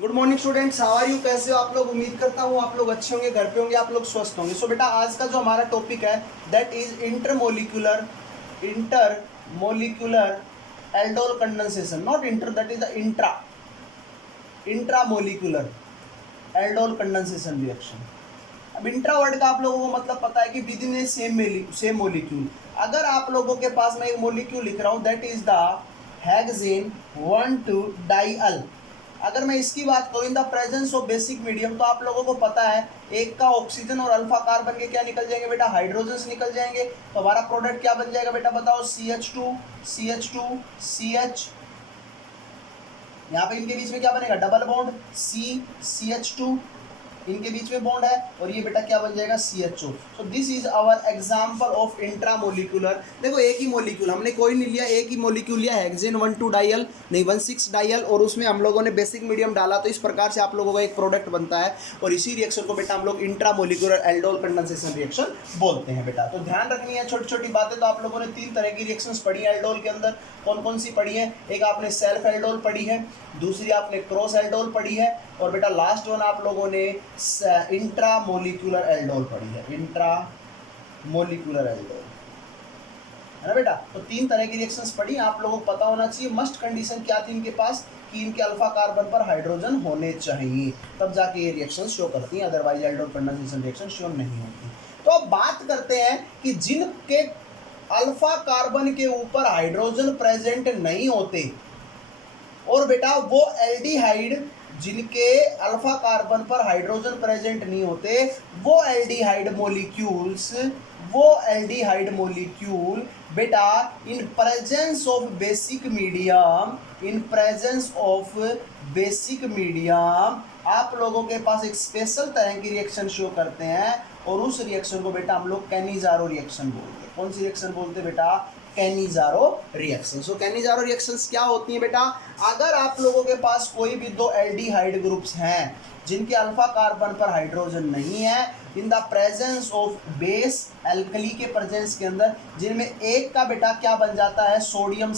Good morning students, how are you? कैसे हो आप लोग? उम्मीद करता हूँ आप लोग अच्छे होंगे, घर पे होंगे, आप लोग स्वस्थ होंगे। सो बेटा आज का जो हमारा टॉपिक है that is intermolecular aldol condensation, not inter, that is the intramolecular aldol condensation reaction. अब इंट्रा वर्ड का आप लोगों को मतलब पता है कि with in A same molecule. अगर आप लोगों के पास मैं एक मोलिक्यूल लिख रहा हूं दैट इज द हेक्सेन 1,2 डाइअल। अगर मैं इसकी बात करूं in the presence of basic medium, तो आप लोगों को पता है एक का ऑक्सीजन और अल्फा कार्बन के क्या निकल जाएंगे बेटा? हाइड्रोजन निकल जाएंगे। तो हमारा प्रोडक्ट क्या बन जाएगा बेटा? बताओ। CH2 यहाँ पे इनके बीच में क्या बनेगा? डबल बॉन्ड CH2, इनके बीच में बॉन्ड है, और ये बेटा क्या बन जाएगा? CHO। So this is our example of intramolecular. देखो एक ही मोलिक्यूल, हमने कोई नहीं लिया, एक ही मोलिक्यूल लिया, हेक्सेन 1,2 डाइयल, नहीं 1,6 डाइयल, और उसमें हम लोगों ने बेसिक मीडियम डाला, तो इस प्रकार से आप लोगों का एक प्रोडक्ट बनता है, और इसी रिएक्शन को बेटा हम लोग इंट्रामोलिकुलर एल्डोल कंडेंसेशन रिएक्शन बोलते हैं बेटा। तो ध्यान रखनी है छोटी छोटी बातें। तो आप लोगों ने 3 तरह की रिएक्शंस पढ़ी है एल्डोल के अंदर। कौन कौन सी पढ़ी है? एक आपने सेल्फ एल्डोल पढ़ी है, दूसरी आपने क्रॉस एल्डोल पढ़ी है, और बेटा लास्ट वन आप लोगों ने इंट्रामोलिकुलर एल्डोल पढ़ी है, इंट्रामोलिकुलर एल्डोल, है ना बेटा। तो 3 तरह की रिएक्शंस पढ़ी, आप लोगों को पता होना चाहिए। मस्ट कंडीशन क्या थी इनके पास? कि इनके अल्फा कार्बन पर हाइड्रोजन होने चाहिए, तब जाके ये रिएक्शन शो करती हैं, otherwise aldol condensation reaction show नहीं होती। तो अब बात करते हैं कि जिनके अल्फा कार्बन के ऊपर हाइड्रोजन प्रेजेंट नहीं होते, और बेटा वो एल्डिहाइड, जिनके अल्फा कार्बन पर हाइड्रोजन प्रेजेंट नहीं होते, वो एल्डिहाइड मॉलिक्यूल बेटा in presence of basic medium आप लोगों के पास एक स्पेशल तरह की रिएक्शन शो करते हैं, और उस रिएक्शन को बेटा हम लोग कैनिजारो रिएक्शन बोलते हैं। कौन सी रिएक्शन बोलते हैं बेटा? Cannizzaro reaction. सो कैनिजारो रिएक्शंस क्या होती हैं बेटा? अगर आप लोगों के पास कोई भी 2 एल्डिहाइड ग्रुप्स हैं जिनके अल्फा कार्बन पर हाइड्रोजन नहीं है, in the presence of base, alkali के प्रेजेंस के अंदर, जिनमें एक का बेटा क्या बन जाता है? Sodium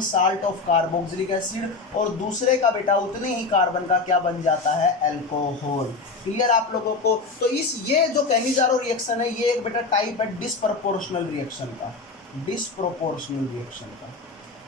salt of carboxylic acid, और दूसरे का बेटा उतने ही कार्बन का क्या बन जाता है? अल्कोहल। क्लियर आप लोगों को? तो ये जो कैनिजारो रिएक्शन है, ये एक बेटा टाइप है डिसप्रपोर्शनल रिएक्शन का,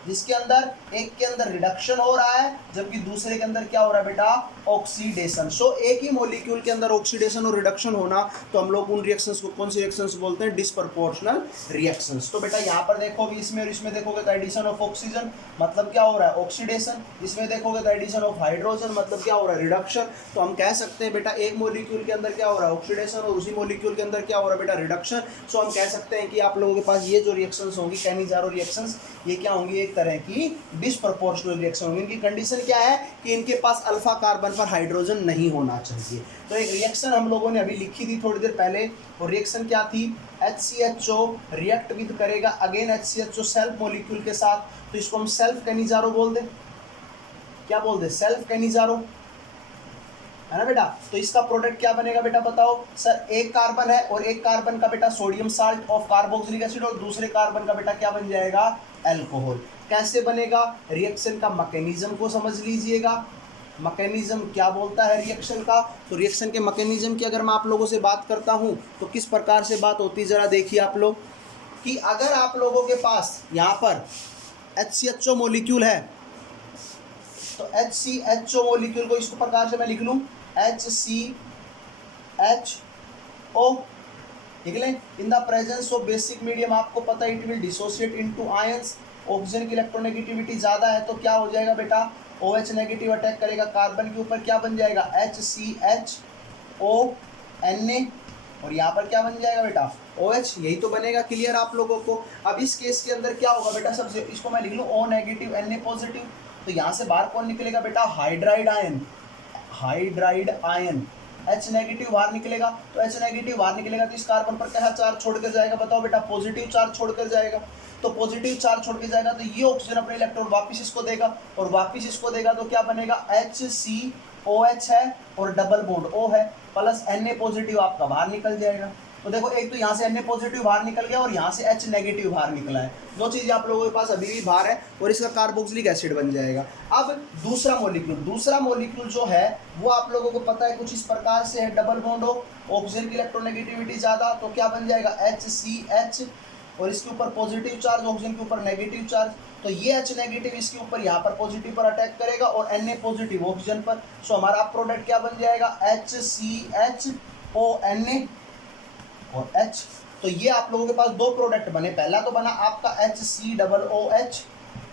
जिसके अंदर एक के अंदर रिडक्शन हो रहा है, जबकि दूसरे के अंदर क्या हो रहा है बेटा? ऑक्सीडेशन। सो एक ही मॉलिक्यूल के अंदर ऑक्सीडेशन और रिडक्शन होना, तो हम लोग उन रिएक्शंस को कौन सी रिएक्शंस बोलते हैं? डिसप्रपोर्शनल रिएक्शंस। तो बेटा यहाँ पर देखोगे, इसमें और इसमें देखोगे तो एडिशन ऑफ ऑक्सीजन, मतलब क्या हो रहा है? ऑक्सीडेशन। इसमें देखोगे तो एडिशन ऑफ हाइड्रोजन, मतलब क्या हो रहा है? रिडक्शन। तो हम कह सकते हैं बेटा एक मॉलिक्यूल के अंदर क्या हो रहा है? ऑक्सीडेशन, और उसी मॉलिक्यूल के अंदर क्या हो रहा है बेटा? रिडक्शन। सो हम कह सकते हैं कि आप लोगों के पास ये जो रिएक्शंस होंगी कैनिजारो रिएक्शंस, ये क्या होंगी? एक तरह की डिसप्रपोर्शनल रिएक्शन होंगी। इनकी कंडीशन क्या है? कि इनके पास अल्फा कार्बन पर हाइड्रोजन नहीं होना चाहिए। तो एक रिएक्शन हम लोगों ने अभी लिखी थी थोड़ी देर पहले, और रिएक्शन क्या थी? HCHO रिएक्ट विद करेगा अगेन HCHO सेल्फ मॉलिक्यूल के साथ, तो इसको हम सेल्फ कैनिजारो बोल दे। क्या बोल दे? सेल्फ कैनिजारो, है ना बेटा। तो इसका प्रोडक्ट क्या बनेगा बेटा? बताओ सर। एक कार्बन है, और एक कार्बन का बेटा sodium salt of carboxylic acid, और दूसरे कार्बन का बेटा क्या बन जाएगा? अल्कोहल। कैसे बनेगा? रिएक्शन का मैकेनिज्म को समझ लीजिएगा। मैकेनिज्म क्या बोलता है रिएक्शन का? तो रिएक्शन के मैकेनिज्म की अगर मैं आप लोगों से बात करता हूं, तो किस प्रकार से बात होती है जरा देखिए आप लोग। कि अगर आप लोगों के पास यहाँ पर HCHO मॉलिक्यूल है, तो HCHO मॉलिक्यूल को इस प्रकार से मैं लिख लूं, HCHO लिख लें। In the presence of basic medium, आपको पता है it will dissociate into ions. Oxygen की इलेक्ट्रोनेगेटिविटी ज़्यादा है, तो क्या हो जाएगा बेटा? OH नेगेटिव अटैक करेगा कार्बन के ऊपर, क्या बन जाएगा? HCHONA, और यहाँ पर क्या बन जाएगा बेटा? OH। यही तो बनेगा। क्लियर आप लोगों को? अब इस केस के अंदर क्या होगा बेटा? सबसे इसको मैं लिख लूँ O नेगेटिव Na पॉजिटिव, तो यहाँ से बाहर कौन निकलेगा बेटा? Hydride ion. H नेगेटिव बाहर निकलेगा, तो H नेगेटिव बाहर निकलेगा, तो इस कार्बन पर क्या चार्ज छोड़कर जाएगा? बताओ बेटा। पॉजिटिव चार्ज छोड़कर जाएगा। तो पॉजिटिव चार्ज छोड़ के जाएगा, तो ये ऑक्सीजन अपने इलेक्ट्रॉन वापस इसको देगा, और वापस इसको देगा तो क्या बनेगा? HCOH है, और डबल बॉन्ड O है, प्लस Na पॉजिटिव आपका बाहर निकल जाएगा। तो देखो एक तो यहाँ से Na पॉजिटिव बाहर निकल गया और यहाँ से H नेगेटिव बाहर निकला है, दो चीज़ें आप लोगों के पास अभी भी बाहर है और इसका कार्बोक्सिलिक एसिड बन जाएगा। अब दूसरा मॉलिक्यूल जो है वो आप लोगों को पता है कुछ इस प्रकार से है, डबल बॉन्ड हो, ऑक्सीजन की इलेक्ट्रोनेगेटिविटी ज़्यादा, तो क्या बन जाएगा HCH, और इसके ऊपर पॉजिटिव चार्ज, ऑक्सीजन के ऊपर नेगेटिव चार्ज, तो ये H नेगेटिव इसके ऊपर यहाँ पर पॉजिटिव पर अटैक करेगा और Na पॉजिटिव ऑक्सीजन पर। सो हमारा प्रोडक्ट क्या बन जाएगा HCHONA और H। तो ये आप लोगों के पास दो प्रोडक्ट बने, पहला तो बना आपका HCOOH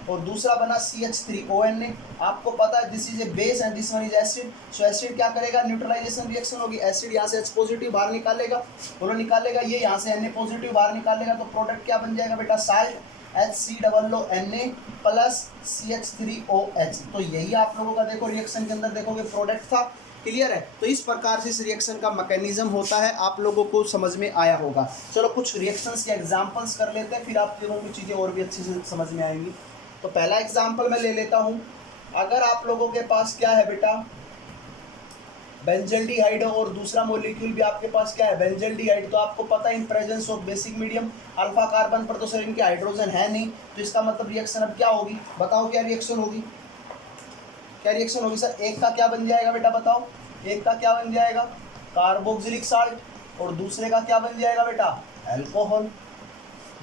और दूसरा बना CH3ONA। आपको पता है this is a base and this one is acid. So acid क्या करेगा, न्यूट्रलाइजेशन रिएक्शन होगी, एसिड यहाँ से H पॉजिटिव बाहर निकालेगा, बोलो निकालेगा, ये यहाँ से Na पॉजिटिव बाहर निकालेगा, तो प्रोडक्ट क्या बन जाएगा बेटा, साल्ट HCOONA प्लस CH3OH। तो यही आप लोगों का देखो रिएक्शन के अंदर देखोगे प्रोडक्ट था। क्लियर है? तो इस प्रकार से इस रिएक्शन का मैकेनिज्म होता है, आप लोगों को समझ में आया होगा। चलो कुछ रिएक्शंस के एग्जांपल्स कर लेते हैं, फिर आप लोगों की चीज़ें और भी अच्छे से समझ में आएंगी। तो पहला एग्जांपल मैं ले लेता हूँ। अगर आप लोगों के पास क्या है बेटा, बेंजल्डिहाइड और दूसरा मॉलिक्यूल भी आपके पास क्या है, बेंजल्डिहाइड, तो आपको पता है in presence of basic medium alpha carbon पर तो सर इनके हाइड्रोजन है नहीं, तो इसका मतलब रिएक्शन अब क्या होगी, बताओ क्या रिएक्शन होगी, क्या रिएक्शन होगी सर? एक का क्या बन जाएगा बेटा बताओ, एक का क्या बन जाएगा, कार्बोक्सिलिक साल्ट, और दूसरे का क्या बन जाएगा बेटा, अल्कोहल।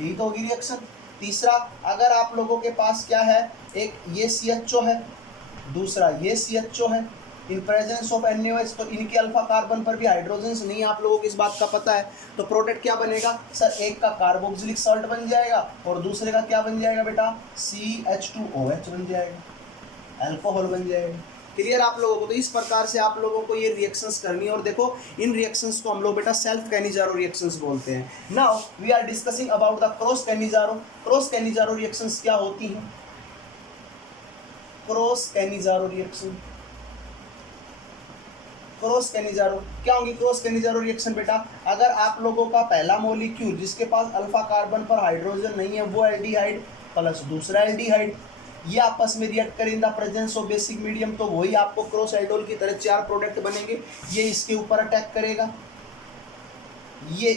यही तो होगी रिएक्शन। तीसरा, अगर आप लोगों के पास क्या है, एक ये CHO है, दूसरा ये CHO है, इन प्रेजेंस ऑफ NaOH, तो इनके अल्फा कार्बन पर भी हाइड्रोजन नहीं, आप लोगों को इस बात का पता है, तो प्रोडक्ट क्या बनेगा सर, एक का कार्बोक्सिलिक साल्ट बन जाएगा और दूसरे का क्या बन जाएगा बेटा, CH2OH बन जाएगा, अल्कोहल बन जाएगा। क्लियर आप लोगों को? तो इस प्रकार से आप लोगों को ये रिएक्शंस करनी है, और देखो इन रिएक्शंस को हम लोग बेटा सेल्फ कैनिजारो रिएक्शंस बोलते हैं। Now we are discussing about the cross Cannizzaro. Cross Cannizzaro reactions क्या होती हैं? Cross Cannizzaro reaction, cross Cannizzaro क्या होगी? क्रॉस कैनिजारो रिएक्शन बेटा, अगर आप लोगों का पहला मॉलिक्यूल जिसके पास अल्फा कार्बन पर हाइड्रोजन नहीं है वो एल्डिहाइड प्लस दूसरा एल्डिहाइड, ये आपस में रिएक्ट करें in the presence of basic medium, तो वही आपको क्रॉस एल्डोल की तरह चार प्रोडक्ट बनेंगे। ये इसके ऊपर अटैक करेगा, ये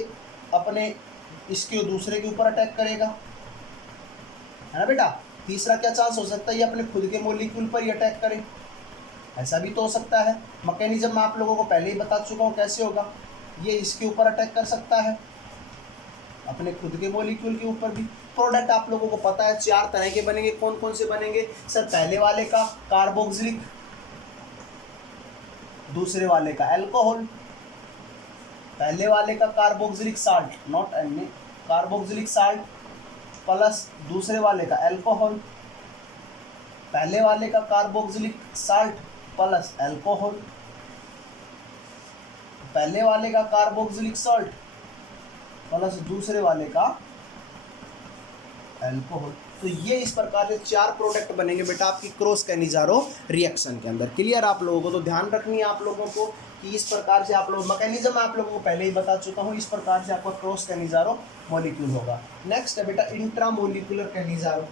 अपने इसके दूसरे के ऊपर अटैक करेगा, है ना बेटा। तीसरा क्या चांस हो सकता है, ये अपने खुद के मॉलिक्यूल पर ही अटैक करे, ऐसा भी तो हो सकता है। मैकेनिज्म मैं आप लोगों को पहले ही बता चुका हूँ कैसे होगा, ये इसके ऊपर अटैक कर सकता है, अपने खुद के मॉलिक्यूल के ऊपर भी। प्रोडक्ट आप लोगों को पता है चार तरह के बनेंगे, कौन कौन से बनेंगे सर? पहले वाले का कार्बोक्सिलिक, दूसरे वाले का अल्कोहल, पहले वाले का carboxylic salt not Na, carboxylic salt plus दूसरे वाले का अल्कोहल, पहले वाले का कार्बोक्सिलिक साल्ट प्लस अल्कोहल, पहले वाले का कार्बोक्सिलिक साल्ट प्लस दूसरे वाले का अल्कोहल। तो ये इस प्रकार से चार प्रोडक्ट बनेंगे बेटा आपकी क्रॉस कैनिजारो रिएक्शन के अंदर। क्लियर आप लोगों को? तो ध्यान रखनी है आप लोगों को कि इस प्रकार से आप लोग, मैकेनिज्म आप लोगों को पहले ही बता चुका हूँ, इस प्रकार से आपका क्रॉस कैनिजारो मॉलिक्यूल होगा। नेक्स्ट है बेटा इंट्रामोलिकुलर कैनिजारो।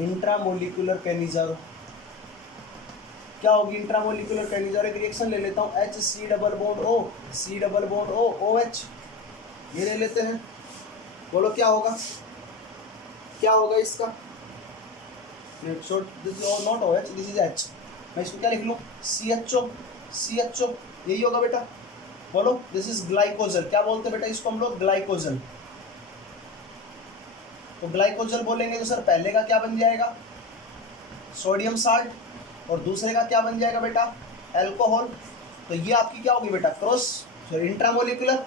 इंट्रामोलिकुलर कैनिजारो क्या होगी? इंट्रामोलिकुलर कैनिजारो एक रिएक्शन ले लेता हूँ, HC double bond O, C double bond O, OH, ये ले लेते हैं, बोलो क्या होगा, क्या होगा इसका? Not OH, this is H, मैं इसको क्या लिख लूँ, CHO, यही होगा बेटा, बोलो दिस इज ग्लाइकोजल। क्या बोलते हैं बेटा इसको हम लोग? ग्लाइकोजल। तो ग्लाइकोजल बोलेंगे तो सर पहले का क्या बन जाएगा, सोडियम साल्ट, और दूसरे का क्या बन जाएगा बेटा, अल्कोहल। तो ये आपकी क्या होगी बेटा, क्रॉस इंट्रामोलिकुलर।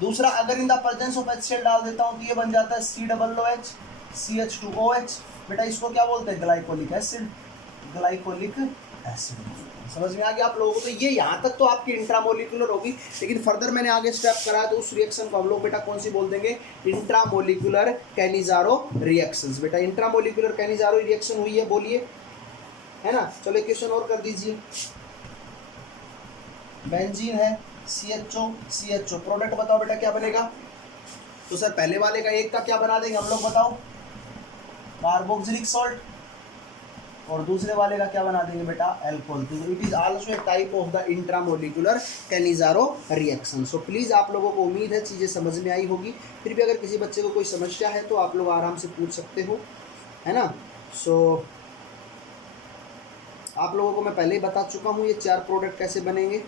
दूसरा, अगर in the presence of HCl डाल देता हूँ तो ये बन जाता है COOH, CH2OH, बेटा इसको क्या बोलते हैं, ग्लाइकोलिक एसिड, ग्लाइकोलिक एसिड। समझ में आ गया आप लोगों को? तो ये यहाँ तक तो आपकी इंट्रामोलिकुलर होगी, लेकिन फर्दर मैंने आगे स्टेप कराया तो उस रिएक्शन को हम लोग बेटा कौन सी बोल देंगे, इंट्रामोलिकुलर कैनिजारो रिएक्शंस। बेटा इंट्रामोलिकुलर कैनिजारो रिएक्शन हुई है, बोलिए, है ना। चलो क्वेश्चन और कर दीजिए। बेंजीन है, CHO, प्रोडक्ट बताओ बेटा क्या बनेगा? तो सर पहले वाले का एक का क्या बना देंगे हम लोग, बताओ, कार्बोक्सिलिक सॉल्ट, और दूसरे वाले का क्या बना देंगे बेटा, एल्कोहल। तो it is also a type of the intramolecular Cannizzaro reaction. So please आप लोगों को उम्मीद है चीज़ें समझ में आई होगी। फिर भी अगर किसी बच्चे को कोई समस्या है तो आप लोग आराम से पूछ सकते हो, है ना। सो आप लोगों को मैं पहले ही बता चुका हूँ ये 4 प्रोडक्ट कैसे बनेंगे।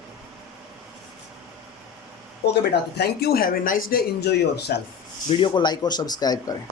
ओके बेटा, तो thank you, have a nice day, enjoy yourself. Video को लाइक और सब्सक्राइब करें।